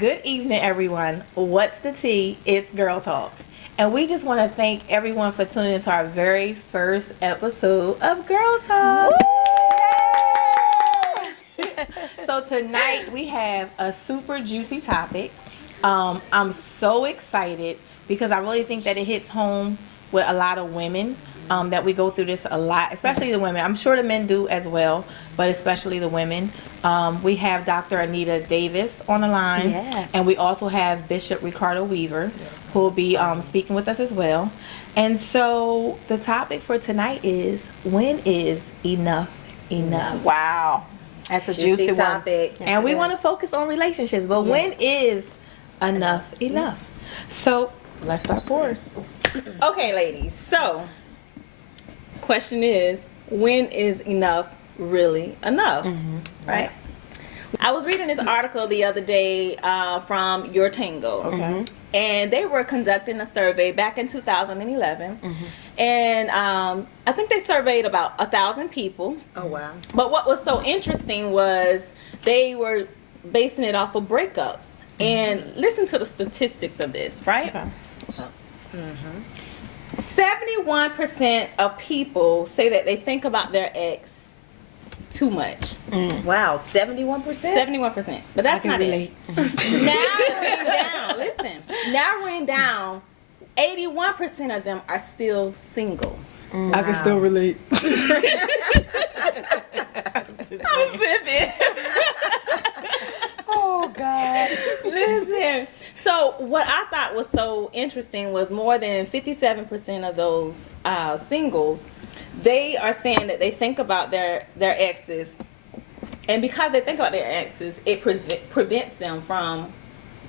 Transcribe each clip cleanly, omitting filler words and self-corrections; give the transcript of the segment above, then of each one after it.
Good evening, everyone. What's the tea? It's Girl Talk. And we just want to thank everyone for tuning into our very first episode of Girl Talk. So tonight we have a super juicy topic. I'm so excited because I really think that it hits home with a lot of women. That we go through this a lot, especially the women. I'm sure the men do as well, but especially the women. We have Dr. Anita Davis on the line, and we also have Bishop Ricardo Weaver, who will be speaking with us as well. And so the topic for tonight is, when is enough enough? Wow. That's a juicy topic. Yes, and we want to focus on relationships, but when is enough enough? So let's start forward. Okay, ladies. So, question is, when is enough really enough? Right? I was reading this article the other day from Your Tango. Okay. And they were conducting a survey back in 2011. And I think they surveyed about 1,000 people. Oh, wow. But what was so interesting was they were basing it off of breakups. And listen to the statistics of this, right? Okay. 71% of people say that they think about their ex too much. Wow, 71%? 71%. But that's not relate. it. Narrowing down, listen. Narrowing down, 81% of them are still single. I can still relate. I'm sipping. Oh, God. Listen. So what I thought was so interesting was more than 57% of those singles, they are saying that they think about their exes, and because they think about their exes, it prevents them from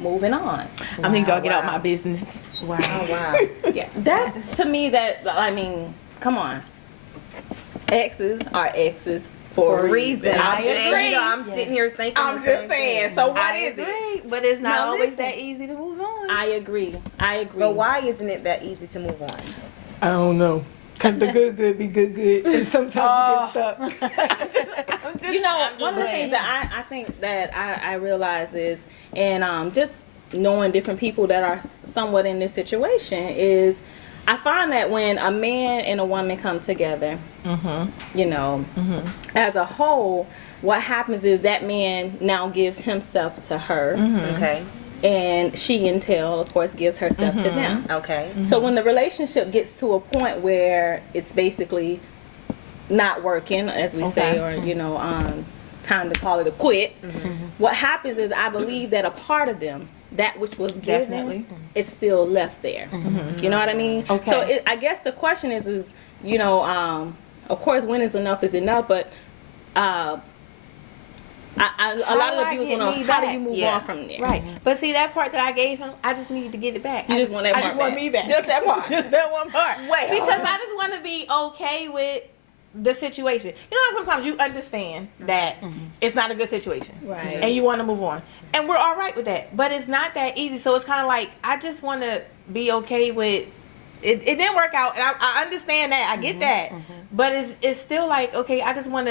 moving on. I need y'all get out my business. Wow, wow. Yeah, that to me, I mean, come on, exes are exes for a reason. I agree. I'm sitting here thinking. I'm just saying. So what is it? Agree, but it's not Now always listen. that easy to move on. I agree. But why isn't it that easy to move on? I don't know. Because the good be good, and sometimes you get stuck. One of the things that I think that I realize is, and just knowing different people that are somewhat in this situation is, I find that when a man and a woman come together, as a whole, what happens is that man now gives himself to her. Okay. And she, in turn, of course, gives herself to them. Okay. So when the relationship gets to a point where it's basically not working, as we say, or, time to call it a quits, what happens is, I believe that a part of them, that which was given, it's still left there. You know what I mean? Okay. So I guess the question is, of course, when is enough is enough, but a lot of the viewers want to know, how do you move on from there? Right. But see, that part that I gave him, I just needed to get it back. You just want that part I just want back. me back. Just that part. Just that one part. Wait. Because I just want to be okay with the situation. You know how sometimes you understand that it's not a good situation. Right. And you want to move on. And we're all right with that. But it's not that easy. So it's kind of like, I just want to be okay with it. It didn't work out. And I understand that. I get that. But it's still like, okay, I want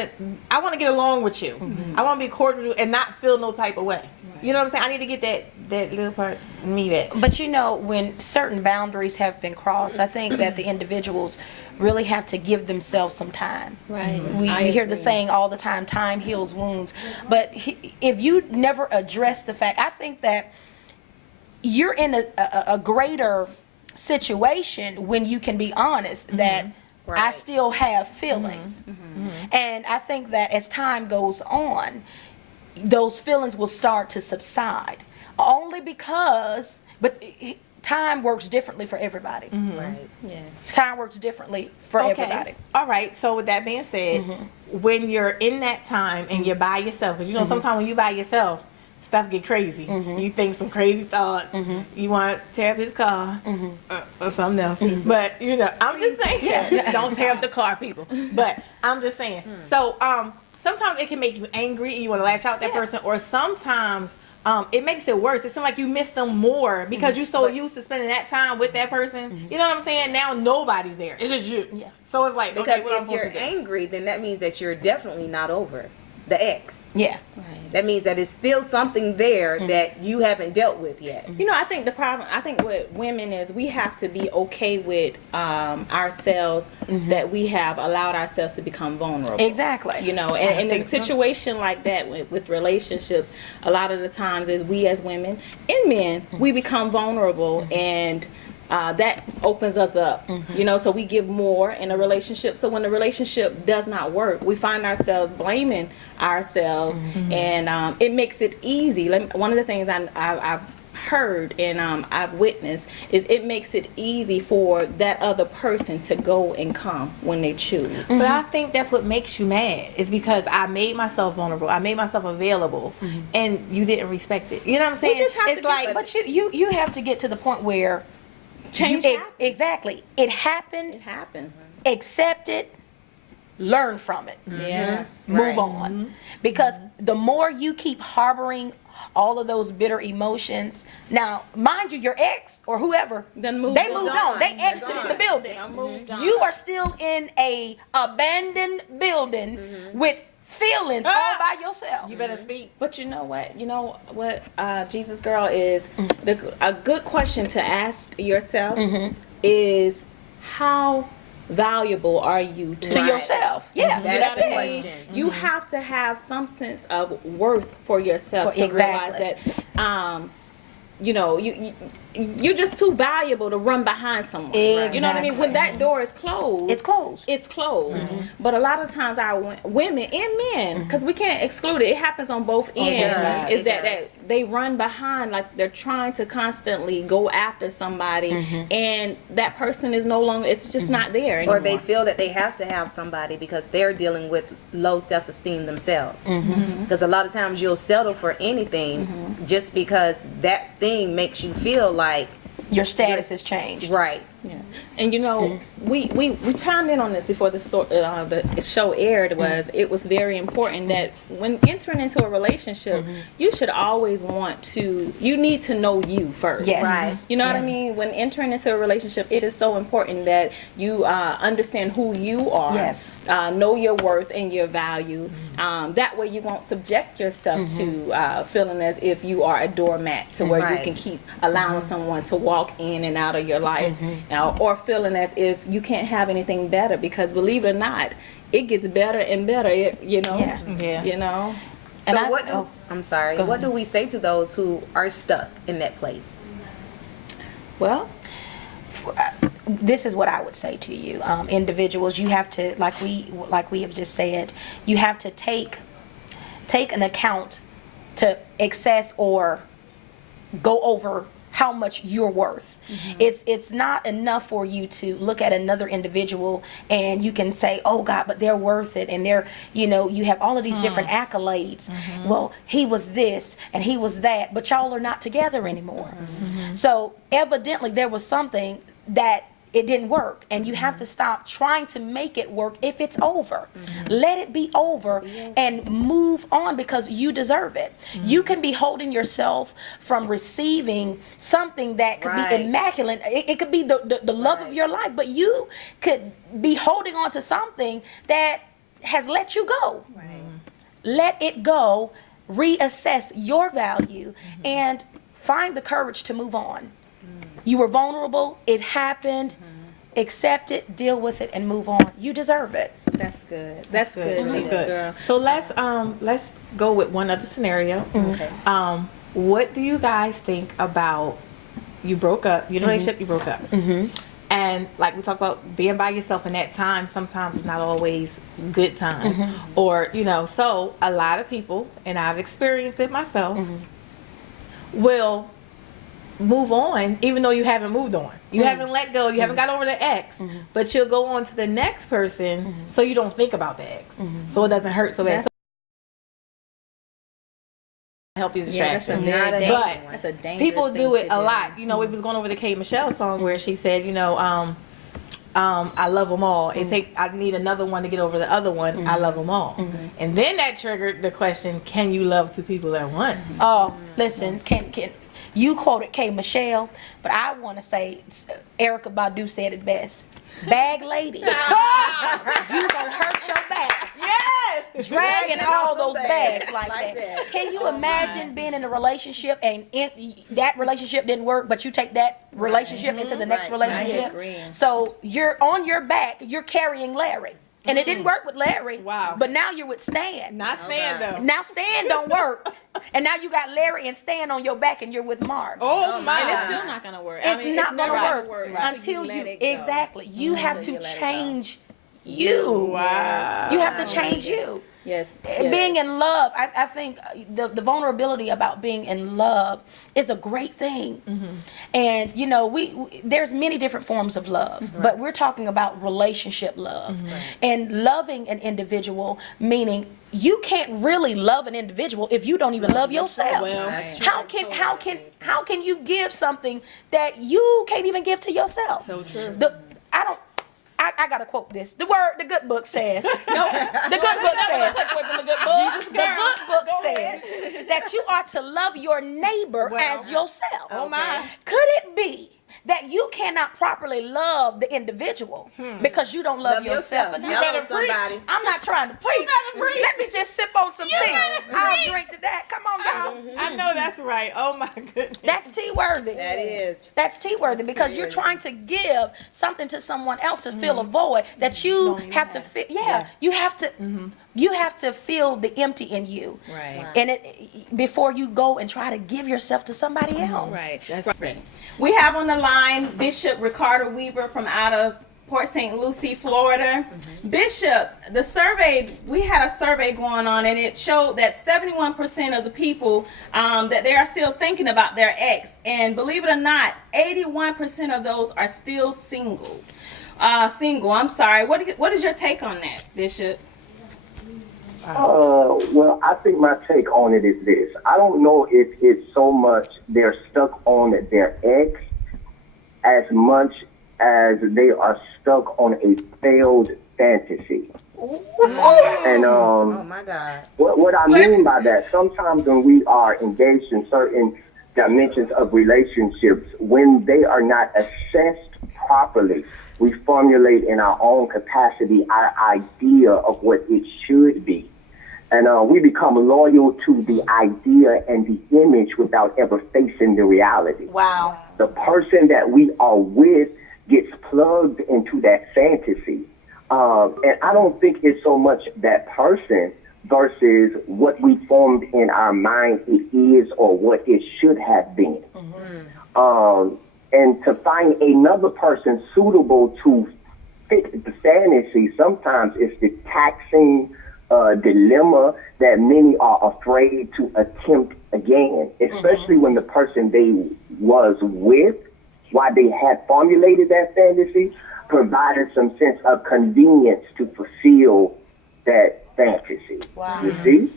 to get along with you. I want to be cordial with you and not feel no type of way. Right. You know what I'm saying? I need to get that little part of me back. But when certain boundaries have been crossed, I think that the individuals really have to give themselves some time. Right. We hear the saying all the time, time heals wounds. But if you never address the fact, I think that you're in a greater situation when you can be honest that I still have feelings. And I think that as time goes on, those feelings will start to subside. Only because, but time works differently for everybody. Right. Yeah. Time works differently for everybody. All right. So with that being said, when you're in that time and you're by yourself, because sometimes when you by yourself, stuff get crazy. You think some crazy thought. You want to tear up his car or something else. But I'm just saying, don't tear up the car, people. But I'm just saying. So sometimes it can make you angry and you want to lash out at that person, or sometimes it makes it worse. It seems like you miss them more because you're so used to spending that time with that person. You know what I'm saying? Now nobody's there. It's just you. So it's like, Because okay, what if you're angry, then that means that you're definitely not over the ex. Yeah. That means that it's still something there that you haven't dealt with yet. You know, I think the problem, I think with women is we have to be okay with ourselves, that we have allowed ourselves to become vulnerable. Exactly. You know, and in a situation like that with relationships, a lot of the times is we as women and men, we become vulnerable, and that opens us up, you know, so we give more in a relationship. So when the relationship does not work, we find ourselves blaming ourselves, and it makes it easy. One of the things I've heard and I've witnessed is it makes it easy for that other person to go and come when they choose. But I think that's what makes you mad, is because I made myself vulnerable, I made myself available, and you didn't respect it. You know what I'm saying? just have It's to like, But you have to get to the point where Change you, happens. exactly. It happened. It happens. Accept it. Learn from it. Yeah. Move on. Because the more you keep harboring all of those bitter emotions, now mind you, your ex or whoever, Then moved they moved on. They They're exited gone. the building. They moved on. You are still in a abandoned building with feelings all by yourself. you better speak. But you know what? You know what, Jesus girl, is a good question to ask yourself is, how valuable are you To Right. yourself. Yeah, That's that's the it. question. You have to have some sense of worth for yourself to realize that you know, you're just too valuable to run behind someone. You know what I mean? When that door is closed, It's closed. It's closed. But a lot of times our women and men, because we can't exclude it, it happens on both ends, does. is It that does. they run behind, like they're trying to constantly go after somebody, and that person is no longer, it's just not there anymore. Or they feel that they have to have somebody because they're dealing with low self-esteem themselves. Because a lot of times you'll settle for anything just because that thing makes you feel like, Your status has changed. right. Yeah, and you know, we chimed in on this before the show aired. It was very important that when entering into a relationship, you should always you need to know you first. Yes. Right. You know what I Yes. mean? When entering into a relationship, it is so important that you understand who you are. Yes. Know your worth and your value. That way you won't subject yourself to feeling as if you are a doormat, to where you Right. can keep allowing someone to walk in and out of your life, or feeling as if you can't have anything better, because believe it or not, it gets better and better, you know? Yeah. You know? So And I'm sorry. Go What ahead. do we say to those who are stuck in that place? Well, This is what I would say to you, individuals. You have to, like we have just said, you have to take an account to access or go over how much you're worth. It's not enough for you to look at another individual and you can say, oh God, but they're worth it, and they're, you know, you have all of these different accolades. Well, he was this and he was that, but y'all are not together anymore. So evidently there was something that it didn't work, and you have to stop trying to make it work. If it's over, let it be over and move on, because you deserve it. You can be holding yourself from receiving something that could Right. be immaculate. It could be the love of Right. your life, but you could be holding on to something that has let you go. Let it go, reassess your value, and find the courage to move on. You were vulnerable, it happened, accept it, deal with it, and move on. You deserve it. that's good. That's good, Jesus girl. So let's go with one other scenario. What do you guys think about, you broke up, you know, relationship, you broke up, and like we talked about being by yourself in that time, sometimes it's not always good time, or you know, so a lot of people, and I've experienced it myself, will move on even though you haven't moved on. You haven't let go, you haven't got over the ex, but you'll go on to the next person so you don't think about the ex, so it doesn't hurt so bad. So healthy distraction. Not a But healthy one. That's a dangerous people thing do it to a lot. You know, we was going over the K. Michelle song where she said, you know, I love them all. I need another one to get over the other one. I love them all. And then that triggered the question, can you love two people at once? Oh, listen, can you quoted K. Michelle, but I want to say Erykah Badu said it best. Bag lady, you gonna hurt your back. Yes! dragging all those bags like that. Can you imagine being in a relationship and that relationship didn't work, but you take that relationship into the next relationship? So you're on your back, you're carrying Larry. And it didn't work with Larry. Wow. But now you're with Stan. Not Stan though. Now Stan don't work. And now you got Larry and Stan on your back and you're with Mark. Oh my. And it's still not gonna work. It's not never gonna work until until let you it go. exactly. You have to change you. Wow. You have to change you. Yes. Being in love, I think the vulnerability about being in love is a great thing. And you know, we there's many different forms of love, but we're talking about relationship love. And loving an individual, meaning you can't really love an individual if you don't even love yourself. Well, How can you give something that you can't even give to yourself? so true. I gotta quote this. The good book says. No, the good book says. The good book says that you are to love your neighbor as yourself. Oh my. Could it be that you cannot properly love the individual because you don't love yourself enough? You better preach. I'm not trying to preach. Let me just sip on some tea. I'll drink to that. Come on, y'all. I know that's right. Oh my goodness. That's tea worthy. That is. That's tea worthy because you're trying to give something to someone else to fill a void that you have to fill. Yeah, you have to. You have to feel the empty in you, Right. and before you go and try to give yourself to somebody else. Right. That's right. We have on the line Bishop Ricardo Weaver from out of Port St. Lucie, Florida. Bishop, we had a survey going on, and it showed that 71% of the people that they are still thinking about their ex, and believe it or not, 81% of those are still single. I'm sorry. What is your take on that, Bishop? Well, I think my take on it is this. I don't know if it's so much they're stuck on their ex as much as they are stuck on a failed fantasy. And Oh my God. what I mean by that, sometimes when we are engaged in certain dimensions of relationships, when they are not assessed properly, we formulate in our own capacity our idea of what it should be. And we become loyal to the idea and the image without ever facing the reality. Wow. The person that we are with gets plugged into that fantasy. And I don't think it's so much that person versus what we formed in our mind it is or what it should have been. And to find another person suitable to fit the fantasy, sometimes it's the taxing dilemma that many are afraid to attempt again, especially when the person they was with, while they had formulated that fantasy, provided some sense of convenience to fulfill that fantasy. Wow. You see?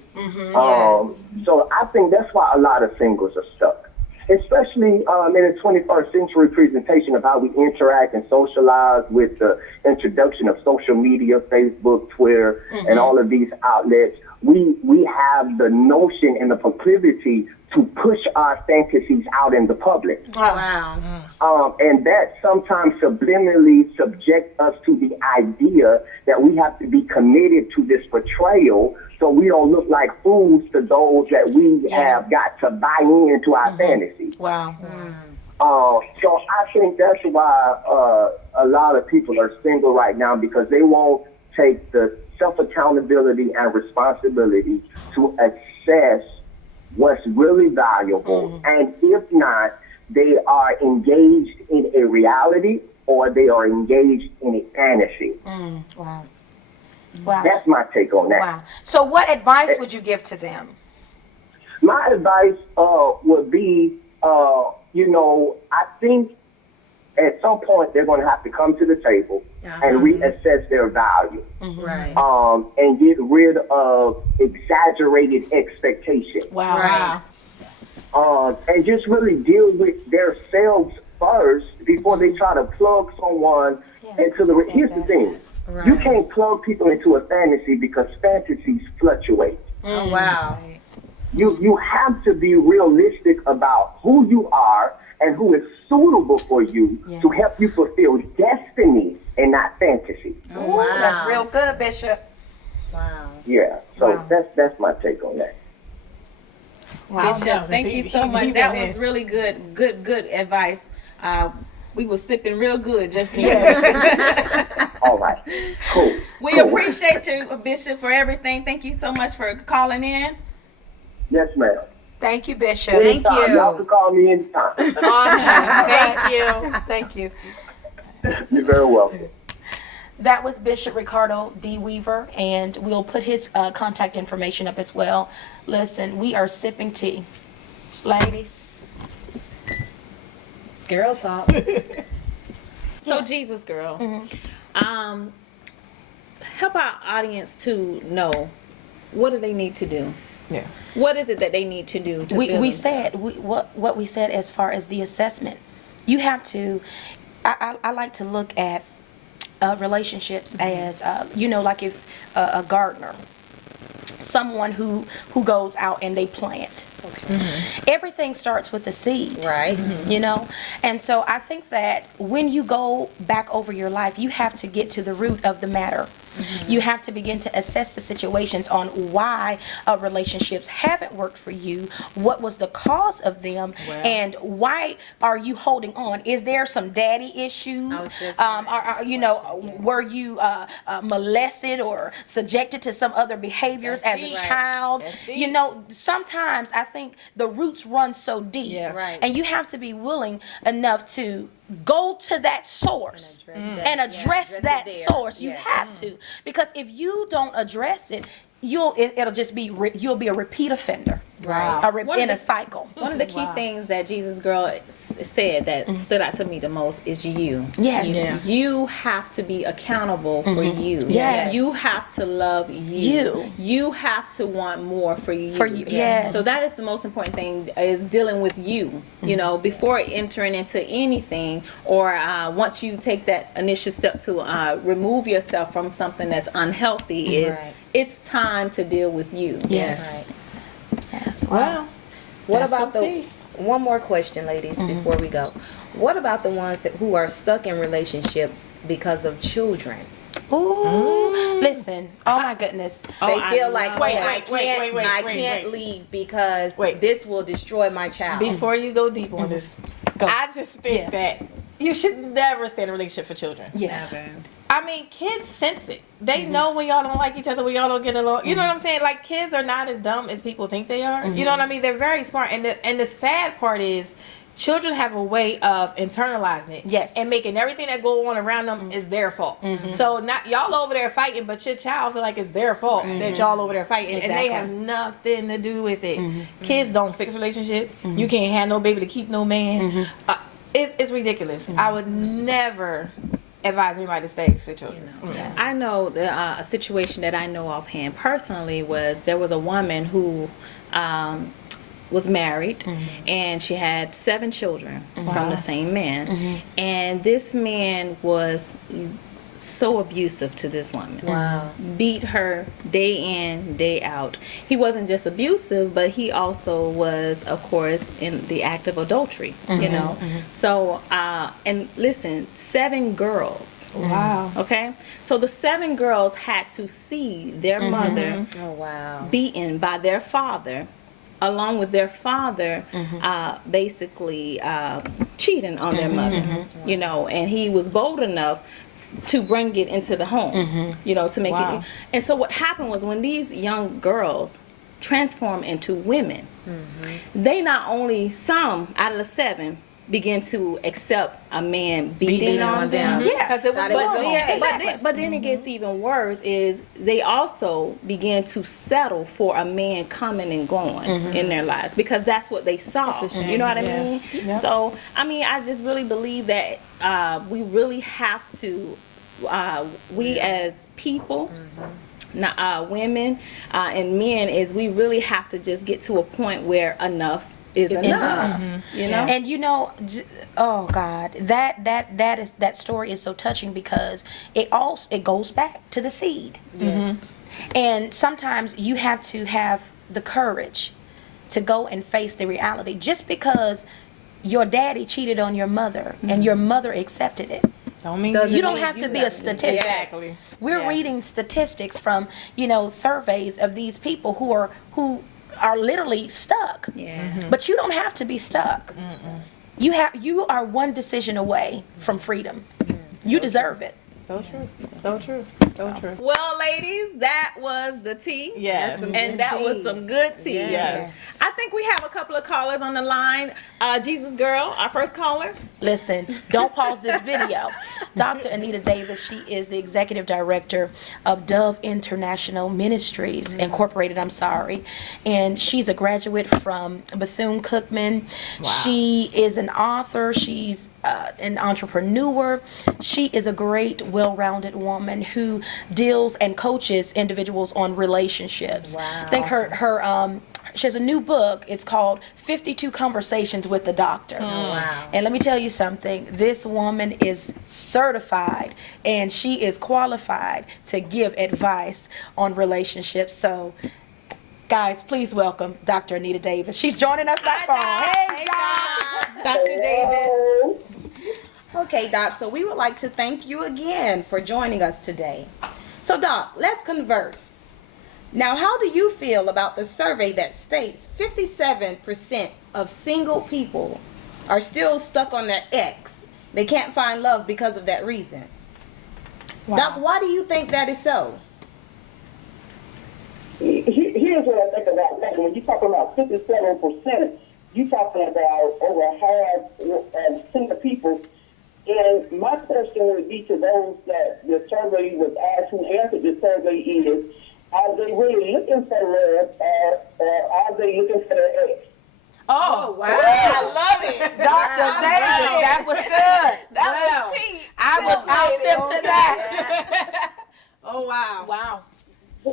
So I think that's why a lot of singles are stuck, especially in the 21st century presentation of how we interact and socialize with the introduction of social media, Facebook, Twitter, and all of these outlets. We have the notion and the proclivity to push our fantasies out in the public. Wow. And that sometimes subliminally subjects us to the idea that we have to be committed to this portrayal so we don't look like fools to those that we have got to buy into our fantasy. Wow. So I think that's why a lot of people are single right now, because they won't take the self-accountability and responsibility to assess what's really valuable. And if not, they are engaged in a reality or they are engaged in a fantasy. Wow. Wow. That's my take on that. Wow. So what advice would you give to them? My advice would be, I think at some point they're going to have to come to the table and reassess their value. Right. And get rid of exaggerated expectations. Wow. Right. And just really deal with themselves first before they try to plug someone into the... Here's the thing. Right. You can't plug people into a fantasy because fantasies fluctuate. Oh, wow. You have to be realistic about who you are and who is suitable for you to help you fulfill destiny and not fantasy. Oh, wow. That's real good, Bishop. Wow. Yeah. So Wow. that's my take on that. Bishop, thank you so much. That was really good advice. We were sipping real good just then. All right. Cool. We appreciate you, Bishop, for everything. Thank you so much for calling in. Yes, ma'am. Thank you, Bishop. Thank Anytime. you. Y'all can call me anytime. Thank you. Thank you. You're very welcome. That was Bishop Ricardo D. Weaver, and we'll put his contact information up as well. Listen, we are sipping tea. Ladies. Girl talk. So, Jesus girl, help our audience to know, what do they need to do? Yeah. What is it that they need to do to We feel said themselves? what we said as far as the assessment. You have to. I like to look at relationships as like if a gardener, someone who goes out and they plant. Everything starts with a seed, Right. and so I think that when you go back over your life, you have to get to the root of the matter. You have to begin to assess the situations on why relationships haven't worked for you, what was the cause of them, and why are you holding on? Is there some daddy issues? Were you molested or subjected to some other behaviors as a child? Sometimes I think the roots run so deep, Right. and you have to be willing enough to go to that source and address that source. You have to, because if you don't address it, it'll just be you'll be a repeat offender, in a cycle. One of the key things that Jesus girl said that stood out to me the most is you. Yes. You have to be accountable for you. Yes. You have to love you. You have to want more for you. For you, yes. So that is the most important thing, is dealing with you. Before entering into anything, or once you take that initial step to remove yourself from something that's unhealthy, is it's time to deal with you. Yes. Yes. Wow. What That's about so one more question, ladies, before we go? What about the ones who are stuck in relationships because of children? Ooh. Listen. Oh my goodness. They feel like, I can't leave because Wait. this will destroy my child. Before you go deep on this, Go. I just think that you should never stay in a relationship for children. Yeah. I mean, kids sense it. They know when y'all don't like each other, when y'all don't get along. You know what I'm saying? Like, kids are not as dumb as people think they are. You know what I mean? They're very smart. And the sad part is, children have a way of internalizing it. Yes. And making everything that go on around them is their fault. So not y'all over there fighting, but your child feel like it's their fault that y'all over there fighting. And they have nothing to do with it. Kids don't fix relationships. You can't have no baby to keep no man. It's ridiculous. I would never advise anybody to stay for children. I know a situation that I know offhand personally was, there was a woman who was married and she had 7 children from the same man, and this man was so abusive to this woman. Wow. Beat her day in, day out. He wasn't just abusive, but he also was, of course, in the act of adultery, So, and listen, 7 girls. Wow. Okay? So the 7 girls had to see their mother Oh, wow. beaten by their father, along with their father basically cheating on their mother, and he was bold enough to bring it into the home, to make it. And so what happened was, when these young girls transform into women, they not only, some out of the 7 begin to accept a man beating on them. Because it was normal. But then it gets even worse, is they also begin to settle for a man coming and going in their lives, because that's what they saw. You know what I mean? Yep. So, I mean, I just really believe that we really have to, we as people, women and men, is we really have to just get to a point where enough is enough. And oh God, that story is so touching, because it goes back to the seed. And sometimes you have to have the courage to go and face the reality. Just because your daddy cheated on your mother and your mother accepted it, Don't mean Doesn't You don't mean have you to be have a to. statistic. Exactly. We're Yeah. reading statistics from, surveys of these people who are literally stuck. Yeah. But you don't have to be stuck. You are one decision away from freedom. You deserve it. So true. So true. So true. Well, ladies, that was the tea. Yes. And that was some good tea. Yes. I think we have a couple of callers on the line. Jesus Girl, our first caller. Listen, don't pause this video. Dr. Anita Davis, she is the executive director of Dove International Ministries, Incorporated, and she's a graduate from Bethune-Cookman. She is an author. She's an entrepreneur. She is a great, well-rounded woman who deals and coaches individuals on relationships. I think she has a new book. It's called 52 Conversations with the Doctor. And let me tell you something. This woman is certified and she is qualified to give advice on relationships. So, guys, please welcome Dr. Anita Davis. She's joining us by phone. Hey, Doc. Dr. Davis. Okay, Doc, so we would like to thank you again for joining us today. So, Doc, let's converse. Now, how do you feel about the survey that states 57% of single people are still stuck on their ex? They can't find love because of that reason. Wow. Doc, why do you think that is so? Here's what I think about that. When you're talking about 57%, you're talking about over half of single people. And my question would be to those that the survey was asked, who answered the survey is, are they really looking for love or are they looking for their ex? Oh, wow. I love it. Dr. Davis, that was good. That was tea. I'll sip to that. Oh, wow. Wow.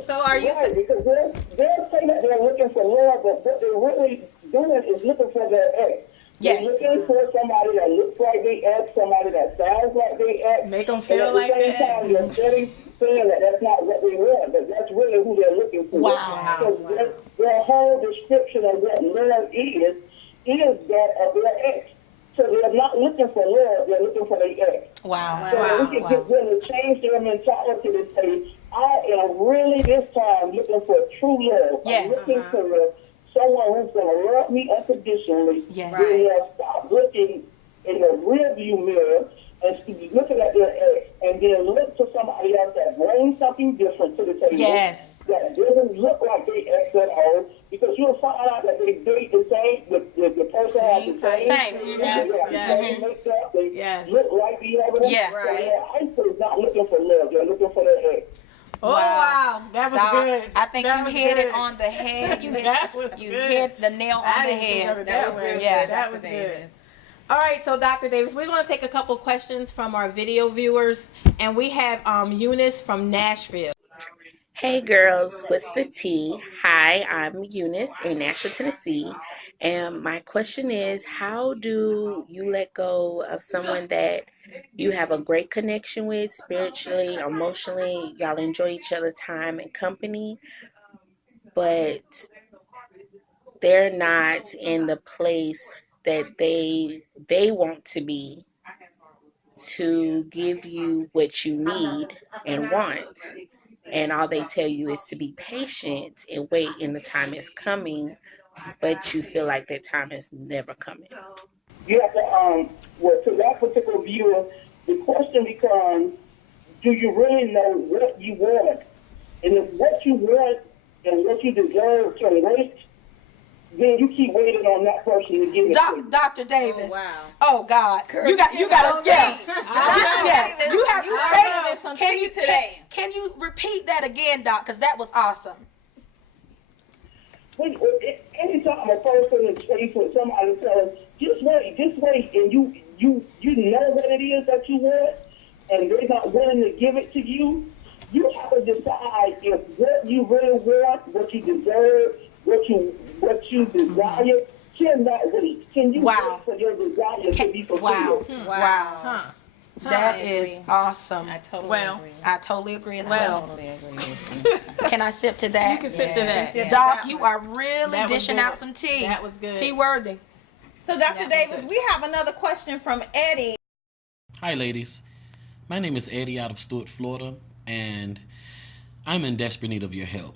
So are you Right, because they're saying that they're looking for love, but what they're really doing is looking for their ex. Yes. They're looking for somebody that looks like they ex, somebody that sounds like they ex. Make them And feel at the like same that. time, they're really saying that that's not what they want, but that's really who they're looking for. Wow. So their whole description of what love is that of their ex. So they're not looking for love, they're looking for their ex. Wow. So we can get really change their mentality to say, I am really this time looking for true love. Yeah. I'm looking for someone who's going to love me unconditionally. Yes. Then they'll stop looking in the rearview mirror and looking at their ex, and then look to somebody else that brings something different to the table. Yes. That doesn't look like they ex at all, because you'll find out that they date the same, the person has the same. Same. Yes, they have the yes. same makeup, they Yes. look like the other. Yeah. So their ex is not looking for love, they're looking for their ex. Oh, wow. That was Doc, good. I think That you was hit good. it on the head. You That was good. hit the nail on I the didn't think of head. it that way. Yeah. That was good. All right, so Dr. Davis, we're going to take a couple questions from our video viewers, and we have Eunice from Nashville. Hey girls, what's the tea? Hi, I'm Eunice in Nashville, Tennessee. And my question is, how do you let go of someone that you have a great connection with spiritually, emotionally, y'all enjoy each other's time and company, but they're not in the place that they want to be to give you what you need and want? And all they tell you is to be patient and wait, and the time is coming, but you feel like that time is never coming. You have to, to that particular viewer, the question becomes, do you really know what you want? And if what you want and what you deserve can wait, then you keep waiting on that person to give it to you. Dr. Davis. Oh, wow. Oh God. You got to you have some can tea you today. can you repeat that again, Doc? Because that was awesome. Anytime a person is faced with somebody says, just wait, and you know what it is that you want, and they're not willing to give it to you, you have to decide if what you really want, what you deserve, what you desire, cannot wait. Can you Wow. wait for your desire to be fulfilled? Wow. Huh. That I is agree. awesome. I totally Well, agree. I totally agree as Well. well. Totally agree with you. Can I sip to that? You can sip to that. Yeah. Doc, you are really That was dishing good. out some tea. That was good. Tea worthy. So, Dr. Davis, we have another question from Eddie. Hi, ladies. My name is Eddie out of Stuart, Florida, and I'm in desperate need of your help.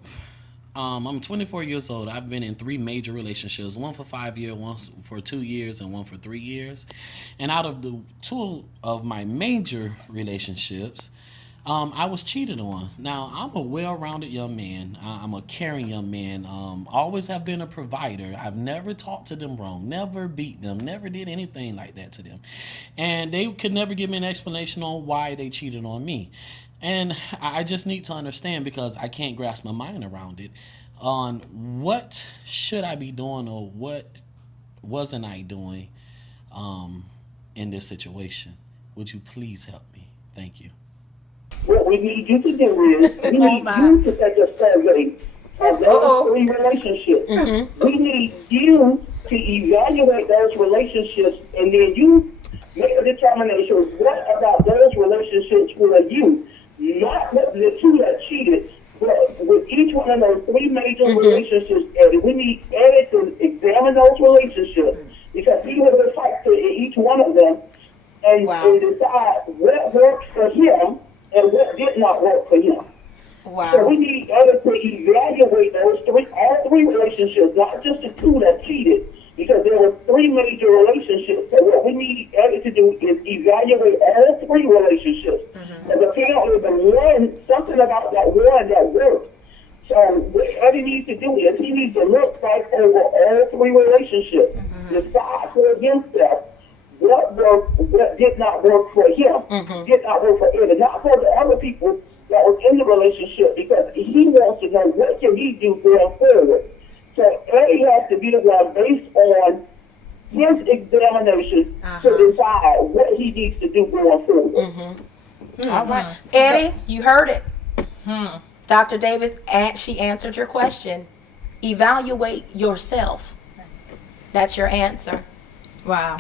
I'm 24 years old. I've been in 3 major relationships, one for 5 years, one for 2 years, and one for 3 years. And out of the 2 of my major relationships, I was cheated on. Now, I'm a well-rounded young man. I'm a caring young man. Always have been a provider. I've never talked to them wrong, never beat them, never did anything like that to them. And they could never give me an explanation on why they cheated on me. And I just need to understand, because I can't grasp my mind around it, on what should I be doing or what wasn't I doing in this situation. Would you please help me? Thank you. What we need you to do is, we need you to take a survey of those 3 relationships. We need you to evaluate those relationships, and then you make a determination what about those relationships were you. Not the 2 that cheated, but with each one of those 3 major relationships, Eddie, we need Eddie to examine those relationships, because he was a factor in each one of them, and decide what worked for him and what did not work for him. Wow. So we need Eddie to evaluate those all 3 relationships, not just the 2 that cheated, because there were 3 major relationships. So what we need Eddie to do is evaluate all 3 relationships. And apparently something about that one that worked. So what Eddie needs to do is he needs to look back over all 3 relationships, decide for himself what worked, what did not work for him, did not work for Eddie, not for the other people that was in the relationship, because he wants to know what can he do going forward. So Eddie has to be the one based on his examination to decide what he needs to do going forward. All right. Eddie, you heard it. Dr. Davis, she answered your question. Evaluate yourself. That's your answer. Wow.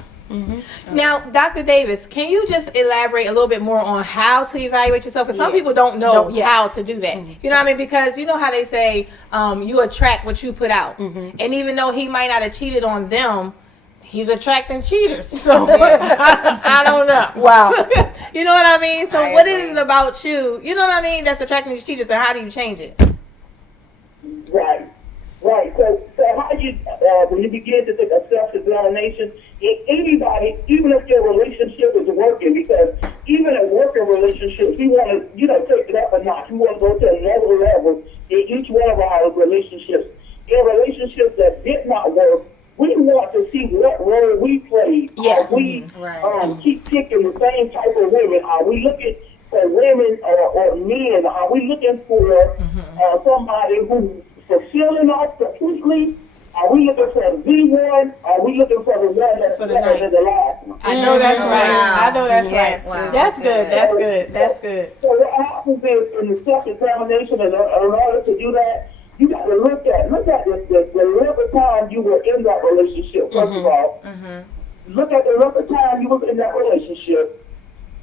Now, Dr. Davis, can you just elaborate a little bit more on how to evaluate yourself? Because some people don't know how to do that. You know what I mean? Because you know how they say you attract what you put out. And even though he might not have cheated on them, he's attracting cheaters. So I don't know. Wow. You know what I mean? So what is it about you, you know what I mean, that's attracting these cheaters, and how do you change it? Right. So how do you, when you begin to take a self-examination, anybody, even if your relationship is working, because even in working relationships, we want to, take it up a notch. We want to go to another level in each one of our relationships. In relationships that did not work, we want to see what role we played. Are we keep picking the same type of women? Are we looking for women or men? Are we looking for somebody who's fulfilling us completely? Are we looking for the one? Are we looking for the one that's better than the last one? I know that's right. I know that's right. Wow. That's good. That's good. So what happens is in the self-examination, in order to do that, you got to look at the length of time you were in that relationship. First of all, look at the length of time you were in that relationship.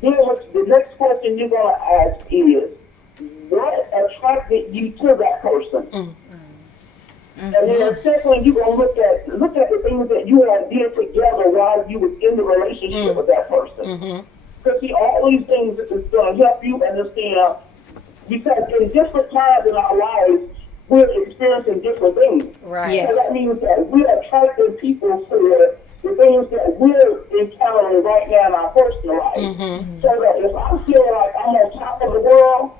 Then the next question you're going to ask is, what attracted you to that person? And then secondly, you're going to look at the things that you all did together while you was in the relationship with that person. Because see, all these things is going to help you understand, because in different times in our lives, we're experiencing different things. Right. Yes. So that means that we're attracting people for the things that we're encountering right now in our personal life. So that if I feel like I'm on top of the world,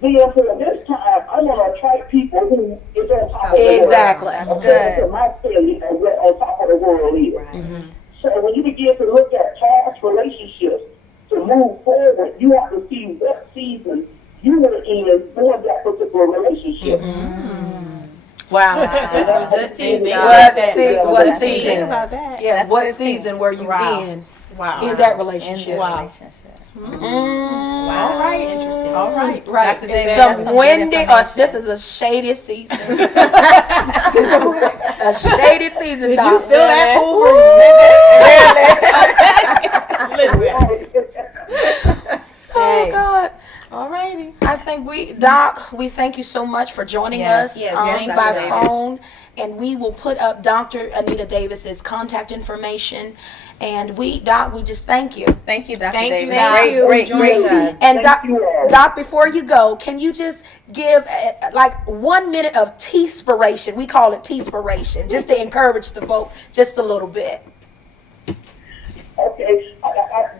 then for this time, I'm going to attract people who is on top of the world. Exactly. That's good. To my feeling and what on top of the world is. Right. So when you begin to look at past relationships to move forward, you have to see what season you were in for that particular relationship. Wow. That's a good tip. What season? Think about that. Yeah, what season were you in that relationship? All right. Interesting. All right. Right. Dr. Davis, that's Some windy, this is a shady season. A shady season, Did you feel that cool? Oh, God. Alrighty. I think Doc, we thank you so much for joining us Yes, yes, by Dr. Davis. phone. And we will put up Dr. Anita Davis's contact information. And Doc, we just thank you. Thank you, Dr. Thank you, Davis. Doc. Great. And Thank you all. Doc, before you go, can you just give like 1 minute of tea-spiration? We call it tea-spiration, just to encourage the folk just a little bit. Okay,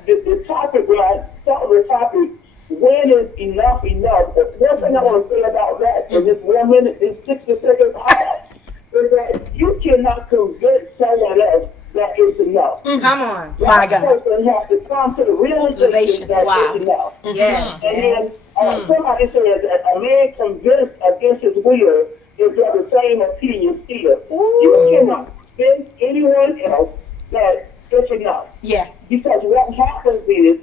the topic, when I start with the topic, when is enough enough? The first thing I want to say about that, in this 1 minute, this 60 seconds half, is that you cannot convince someone else that it's enough. Come on. My That God. person has to come to the realization that Wow. it's enough. Yes. And then somebody said that a man convinced against his will is of the same opinion still. You cannot convince anyone else that it's enough. Yeah. Because what happens is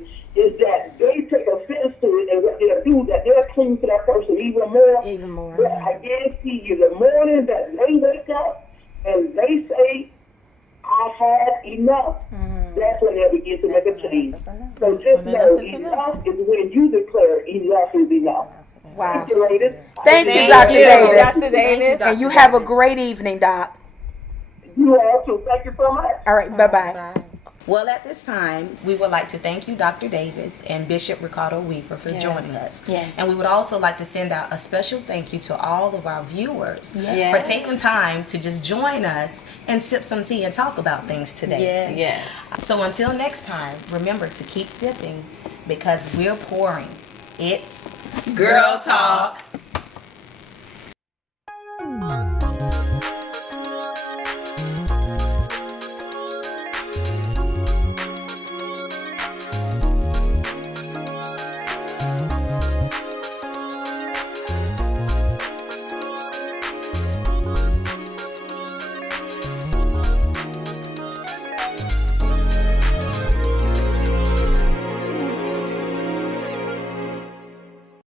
that they take offense to it, and what they'll do, that they'll cling to that person even more. Even more. But I guarantee you, the morning that they wake up and they say, I had enough, that's when they begin to make a change. So just know, enough is when you declare enough is enough. Wow. Thank you, ladies. Thank you, Thank Dr. you, Davis. Dr. Davis. And you have a great evening, Doc. You all too. Thank you so much. All right, bye-bye. Well, at this time, we would like to thank you, Dr. Davis and Bishop Ricardo Weaver, for joining us. Yes. And we would also like to send out a special thank you to all of our viewers Yes. for taking time to just join us and sip some tea and talk about things today. Yes. So until next time, remember to keep sipping because we're pouring. It's Girl Talk.